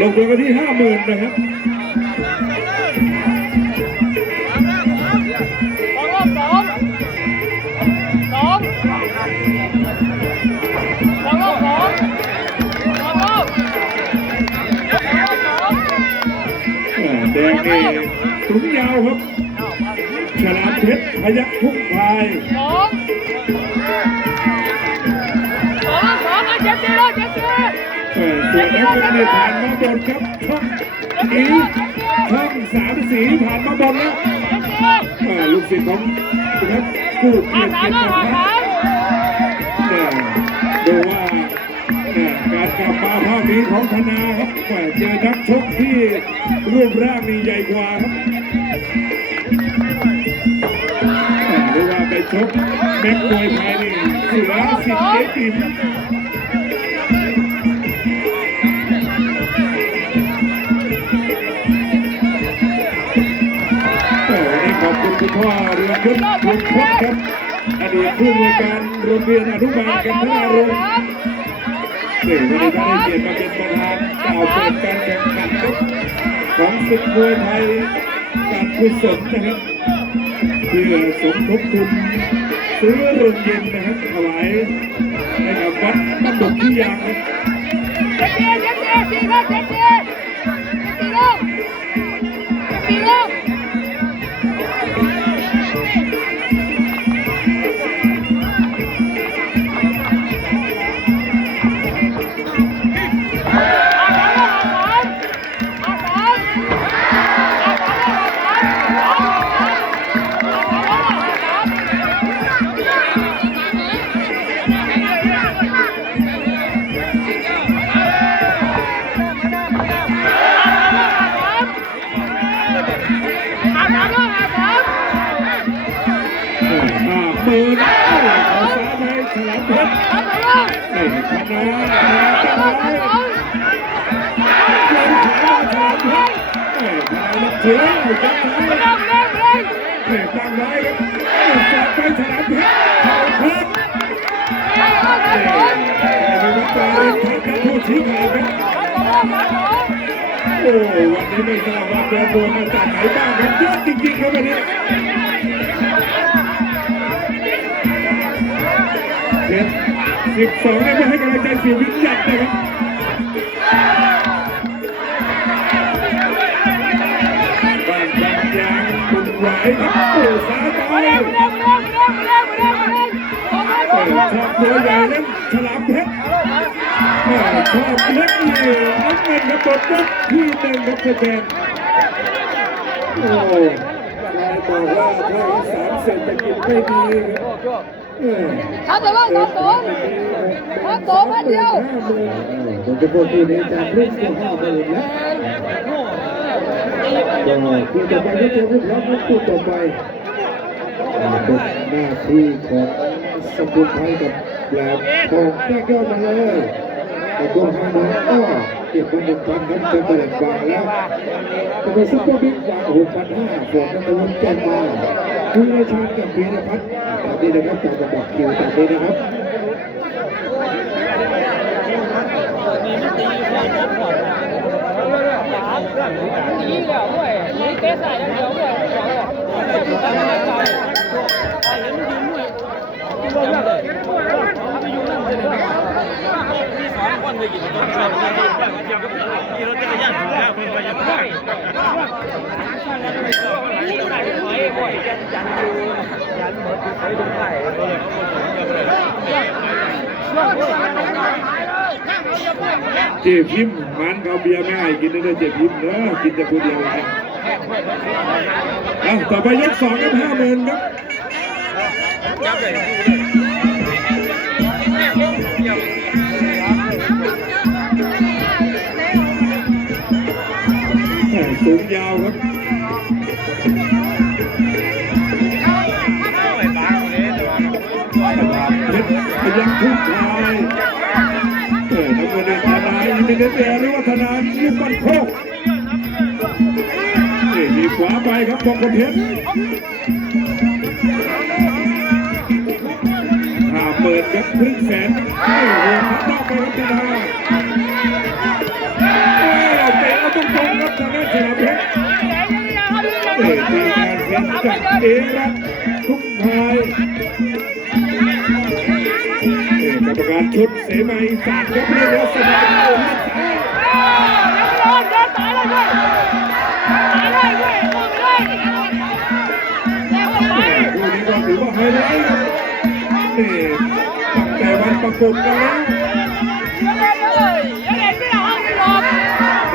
ลงตัวกันที่ 50,000 นะครับแดงนี่สูงยาวครับฉลามเพชรพยัคฆ์ทุ่งพายส่วนนักเรียนผ่านมาบนครับช่อง3 สีผ่านมาบนแล้วลูกศิษย์ของนักกู้เกียรติเกียรตินะครับดูว่าการกลับมาภาคนี้ของธนาครับเจอนักชกที่รูปร่างนี่ใหญ่กว่าครับหรือว่าไปชกแม็กมวยไทยนี่เสือสิบเจ๊กิมขอบคุณคุณพ่อเรืองยศบุญพจน์ครับอดีตผู้อำนวยการโรงเรียนอนุบาลกันทนาโรงวันนี้ก็ได้เกียรติมาเป็นประธานกล่าวเปิดการแข่งขันของศึกมวยไทยการกุศลนะครับเพื่อสมทบทุนซื้อโรงเย็นนะครับถวายให้กับวัดบ้านดงขี้ยางครับมือนะขอสาไปฉลามเพชรธนาตั้งไว้โยนขาฉลามเพชรเถื่อนอยู่ด้านซ้ายตั้งไว้ครับฝากไปฉลามเพชรเข้าครับมีน้ำตาเล่นแทนกันผู้ชี้ขาดครับโอ้วันนี้ไม่ทราบว่าเดินโดนมาจากไหนบ้างครับเยอะจริงๆครับวันนี้12ได้ไม่ให้กำลังใจเสียวิญญาณนะครับบ้านบางยางบุญไหวครับโอ้สาตาชอบตัวใหญ่นั้นฉลามเพชรชอบเล็กนี่น้ำเงินระบบยกที่1ครับแทนโอ้บอกว่าถ้า3 เศรษฐกิจไม่ดีทำตัวมาเดียวผมจะพูดที่นี้จากเรื่องที่50,000นะคุณจะไปก็ตัวผู้รับพูดต่อไปเป็นหน้าที่ของสกุลไทยกับแหลมทองแก้ยอดมาเลยแต่ตัวฮานอยก็เก็บมา1,000ครับจะเปิดวางแล้วเป็นซุปเปอร์บิ๊กวาง6,500ฝนนัทวุฒิแจ้งมาคุณราชากับพีรพัฒน์ตามนี้นะครับตามระดับคิวตามนี้นะครับนี่เหรอเว้ยนี่เตะสายอย่างเดียวเว้ยเจ็บพิมมันเขาเบียร์ไม่ให้กินได้เจ็บพิมเนอะกินแต่คนเดียวเลยต่อไปยก2กับ50,000ครับสูงยาวครับพยัคฆ์ทุ่งพายนักเรียนธนาอินเดียหรือว่าธนาลูกบ้านโคกมีขวาไปครับมงคลเพชรเปิดครับครึ่งแสนโอ้โหพัดนอกไปครับธนา เป็นจักรเอรัตทุกพายกรรมการชุดเสมาอีสานยกเลิกแล้วสบาย ตายเลยเว้ยมองเลยแล้วไป คู่นี้ก็ถือว่าไฮไลท์ครับนี่ตั้งแต่วันประกบกันแล้ว ยังไงที่เราห้องไม่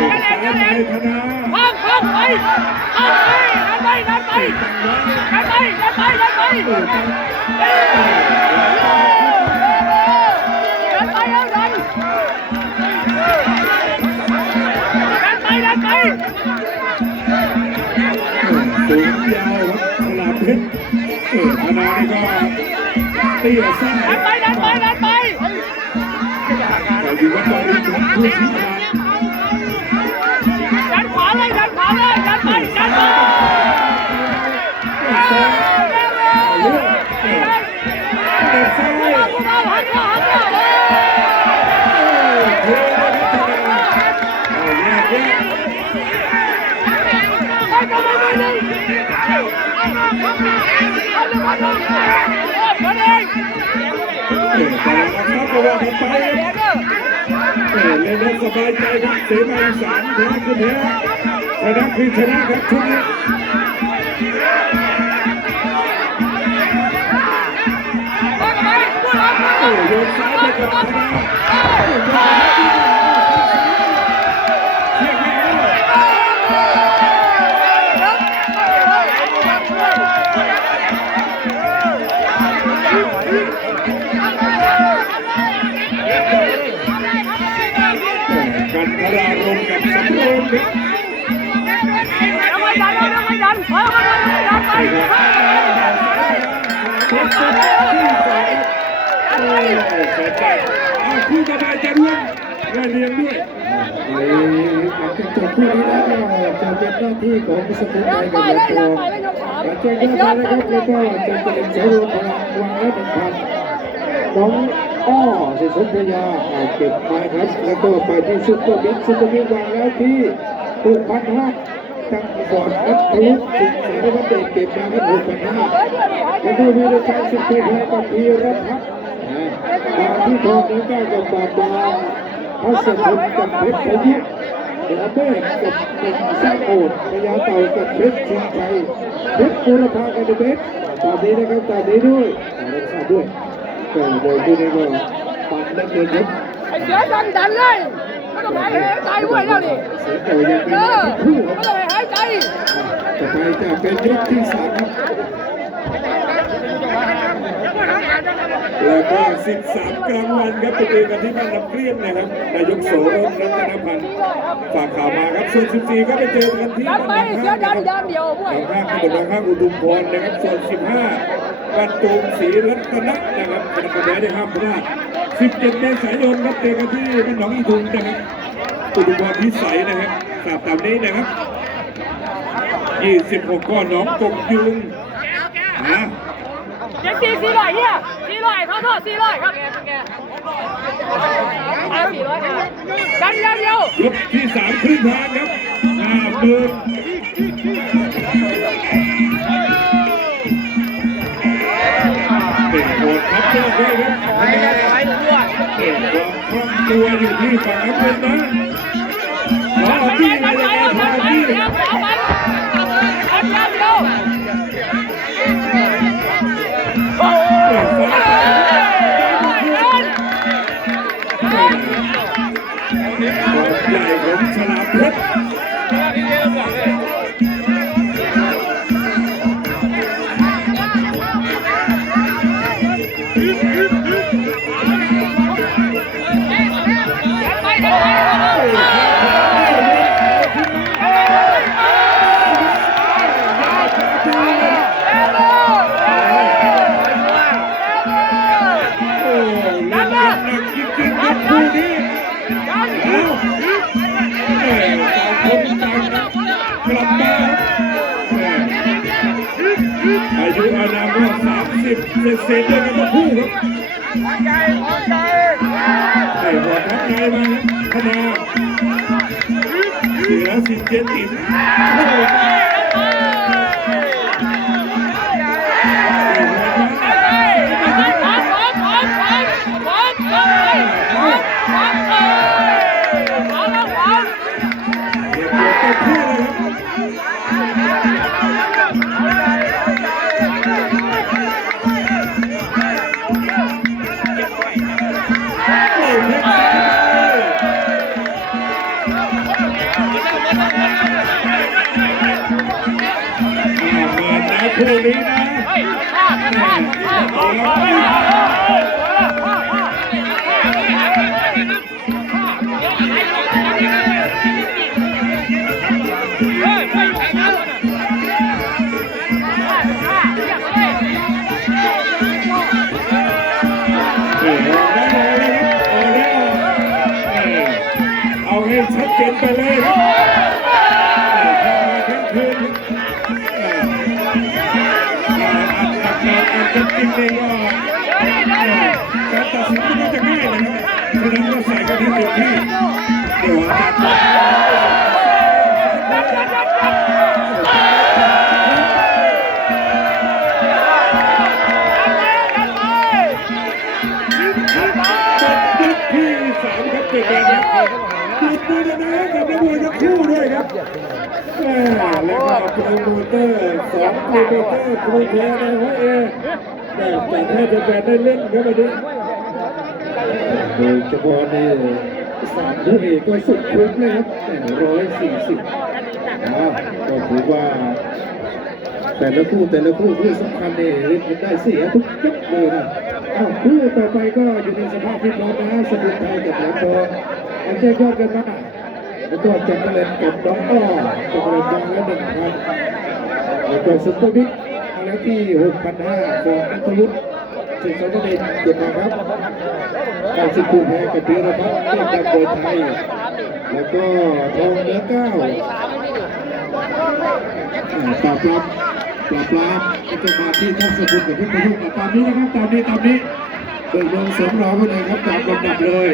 หลบ สายไปธนา ห้องไปดันไปเอาดันสูงยาวครับฉลามเพชรธนานี่ก็เตี้ยสั้น ดันไป แต่อยู่วัดบริสุทธิ์ผู้ชี้ขาด ดันขวาเลยดันไป เลือกเตะซ้าย หักเลย เทเลยครับธนาแยก ไปก็ไม่ได้เอาเลยวันนี้มาเอง แต่ละครับก็ว่ากันไปเล่นแล้วสบายใจครับเสมาอีสานแพ้คือแพ้ชนะคือชนะครับชุดนี้โยนซ้ายไปกับธนาเทียบไม่ได้กันธรารมกับสำโรงครับคู่ต่อไปจะร่วมและเลี้ยงด้วย หลังจากจบคู่นี้แล้วก็จะเป็นหน้าที่ของสกุลไทยกับตัวหลังจากนี้นะครับแล้วก็จะเป็นเสรวมพลังวางและ1,000น้องอ้อสิสุพยาเอาเก็บมาครับแล้วก็ไปที่ซุปเปอร์บิ๊กวางแล้วที่6,500ตั้งก่อนนัทวุฒิสิงห์สารวัตรเดชเก็บมาครับ6,500แล้วก็มีรชัยสุพยากับพีรพัฒน์มาที่ทองแล้วก็กับบาบาพระสมุทรกับเพชรพยุทธ์เดลเบ้กับเป็นสร้างโอดพญาเต่ากับเพชรชิงชัยเพชรบุรพากับเพชรตามนี้นะครับตามนี้ด้วยรับทราบด้วยก็โดยที่นี่ก็ปันได้เกินครับ เสียดันเลยไม่ต้องหายใจไว้แล้วดิ เสียงเก่ายังเป็นทั้งคู่ค ไม่ รับ ต้องหายใจ ต่อไปจะเป็นยกที่3ครับ แล้วก็13กลางวันครับไปเจอกันที่บ้านลำเกลี้ยงนะครับนายกโสรสรัตนพันธ์ฝากข่าวมาครับส่วน14ก็ไปเจอกันที่ ดันไป บ้าน เสียดันอย่างเดียวพวก ข้างตำบลข้างอุดมพรนะครับส่วน15บ้านตูมศรีรัตนะนะครับเป็นกระแสได้ห้ามพลาด17เมษายนครับเจอกันที่บ้านหนองอีทุงนะครับอุดมพรพิสัยนะครับทราบตามนี้นะครับ26ก้อนหนองกบยุงนะ เจ็ด400เนี่ย400เขาโทษ400ครับเอา400ดันอย่างเดียวย กที่3ครึ่งทางครับ50,000เป็นโหดครับเจ้าด้วยครับเป็นความคล่องตัวอยู่ที่ฝั่งน้ำเงินนะขอที่อะไรกันขอที่ เอาไปดันอย่างเดียวโอ้ย ใหญ่ของฉลามเพชรโอ้เล่นหนักจริงๆครับคู่นี้แล้วต่างคนต่างกลับมาอายุอานามก็30เศษๆด้วยกันทั้งคู่ครับไอ้หัวทับในมาธนาเสือสิเจนติม ลีนะเอาให้ชัดเจนไปเลยครับทั้งคืนอัดจริงเลยว่าการตัดสินไม่น่าจะง่ายนะครับฉะนั้นก็ใส่กันให้เต็มที่เดี๋ยวที่สามครับเกิดการจุดมือนะกับนักมวยทั้งคู่ด้วยครับแล้วก็โปรโมเตอร์สองโปรโมเตอร์ครูแพ้ในหัวเอแต่ให้แฟนได้เล่นครับวันนี้โดยเฉพาะนี่สามคู่เอกก็สุดคุ้มเลยครับ140ก็ถือว่าแต่ละคู่ที่สำคัญเนี่ยเล่นกันได้เสียทุกยกเลยนะคู่ต่อไปก็อยู่ในสภาพที่พร้อมนะสมุทรไทยกับแหลมทองอันแจ้งยอดกันมาแล้วก็จักรเล่นกับน้องอ้อจักรเล่นบางละ1,000แล้วก็ซุปเปอร์บิ๊กแล้วที่ 6,500ของนัทวุฒิสิงห์สมบูรณ์เกิดมาครับการสิคู่แพ้กับพีรพัฒน์เรียกการโดยไทยแล้วก็ทองเหนือ9ปราบปรามก็จะมาที่ทัศน์สกุลกับเพชรพยุกตามนี้นะครับตามนี้เดินลงเสริมรอกันเลยครับตามลำดับเลย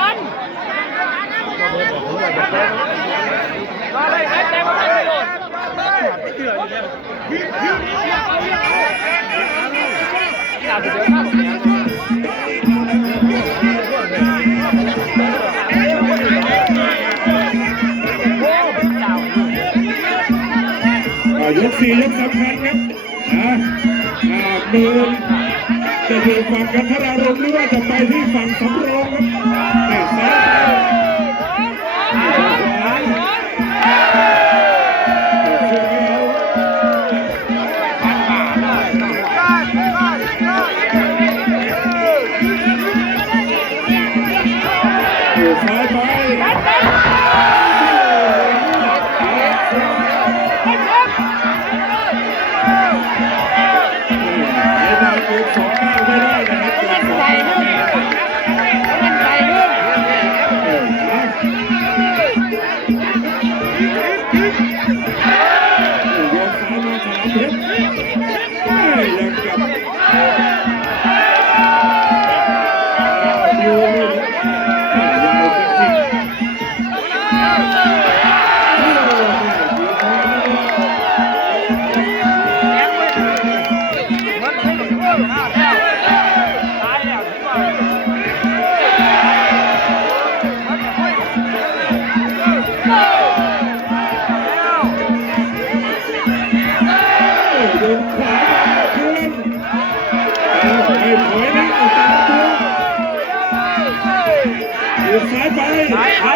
ดันอะไรเต็มไปหมดยก4ยกสำคัญครับมือจะอยู่ฝั่งกันทรารมหรือว่าจะไปที่ฝั่งสำรองครับซ้ายไปซ้ายไป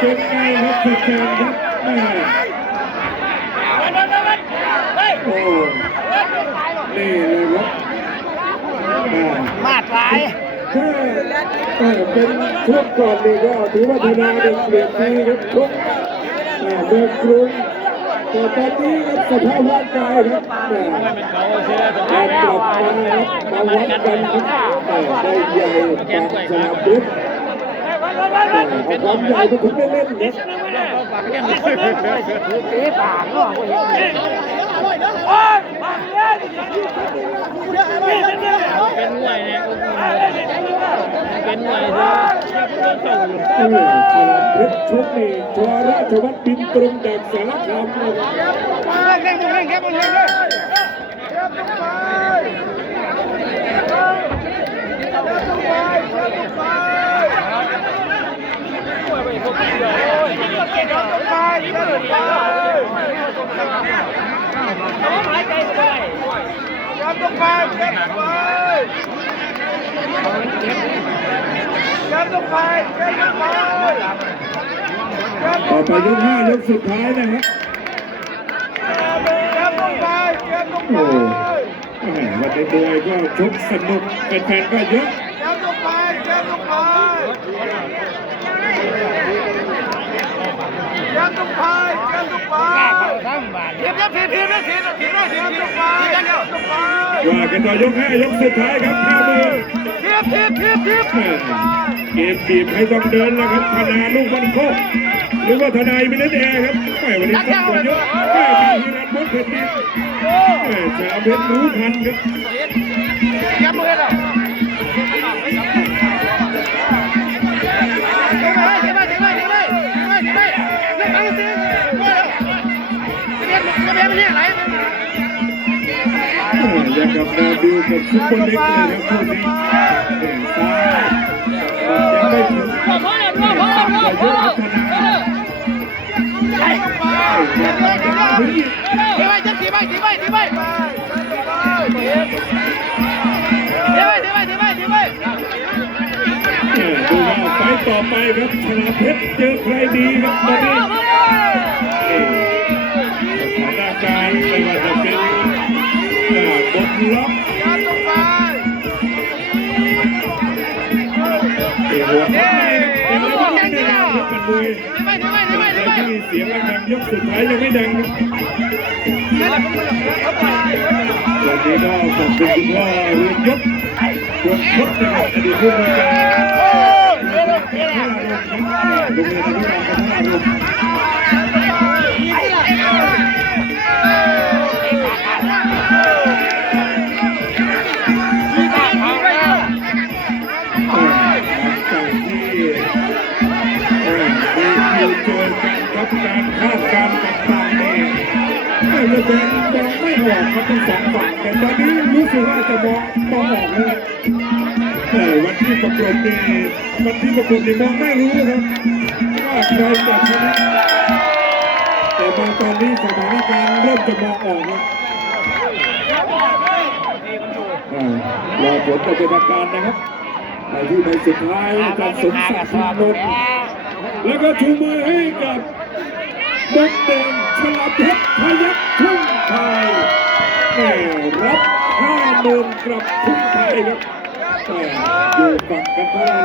เป็นไงครับสุดแสนครับแม่โอ้นี่เลยครับ มาดหลาย ถ้าเป็นช่วงก่อนนี่ก็ถือว่าธนาเด็กเปลี่ยนไปครับทุกเมืองกรุงแต่ตอนนี้ครับสภาพร่างกายครับการกลับมาครับมาวัดกันครับได้ใหญ่กว่าสนามบินความใหญ่ก็ถึงได้เล่นครับ ตีปากเนาะเป็นมวยเนี่ยเป็นมวยที่สนามเพชรชกนี่ชวราชวัฒน์บินตรงจากสารคามเลย เล่นเล่นครับเล่นเลยต่อไปยก5ยกสุดท้ายนะครับโอ้วันนี้มวยก็ชกสนุกแฟนๆก็เยอะว่ากันต่อยก5ยกสุดท้ายครับ5 มือเกมบีบให้ต้องเดินแล้วครับธนาลูกบันโคกหรือว่าทนายมิเลนแอร์ครับไม่วันนี้ต้องกว่าเยอะไม่มีฮิรันมดเพชรดีชาเพชรรู้ทันครับยับมือเลยยังกับนาบิวกับซุปเปอร์เล็กเลยครับคู่นี้ซ้ายยังไม่ถึงก็เยอะครับธนาดูว่าไปต่อไปครับชนะเพชรเจอใครดีครับตอนนี้สถานการณ์ไม่ว่าจะเป็นบทล็อกหัวข้างในเป็นอะไรไม่ได้นะครับกันมวยที่เสียงดังยกสุดท้ายยังไม่ดังวันนี้ก็ขอบคุณคุณพ่อเรืองยศดวงพจน์นะครับอดีตผู้บริการโรงเรียนท่าลมโรงเรียนอนุบาลท่าลมการคาดการณ์ต่างๆนี่ไม่ว่าจะมองไม่ออกครับทั้งสองฝั่งแต่ตอนนี้รู้สึกว่าจะมองออกแล้ววันที่ประกบนี่มองไม่รู้ครับว่าใครจะชนะแต่มาตอนนี้สถานการณ์เริ่มจะมองออกแล้วรอผลปฏิบัติการนะครับในที่ในสุดท้ายอาจารย์สมศักดิ์ชินนนท์แล้วก็ชูมือให้กับบกเด่นฉลาดเพชรพยัคฆ์ทุ่งไทยรับ50,000กลับทุ่งไทยครับอยู่ฝั่งกันพลา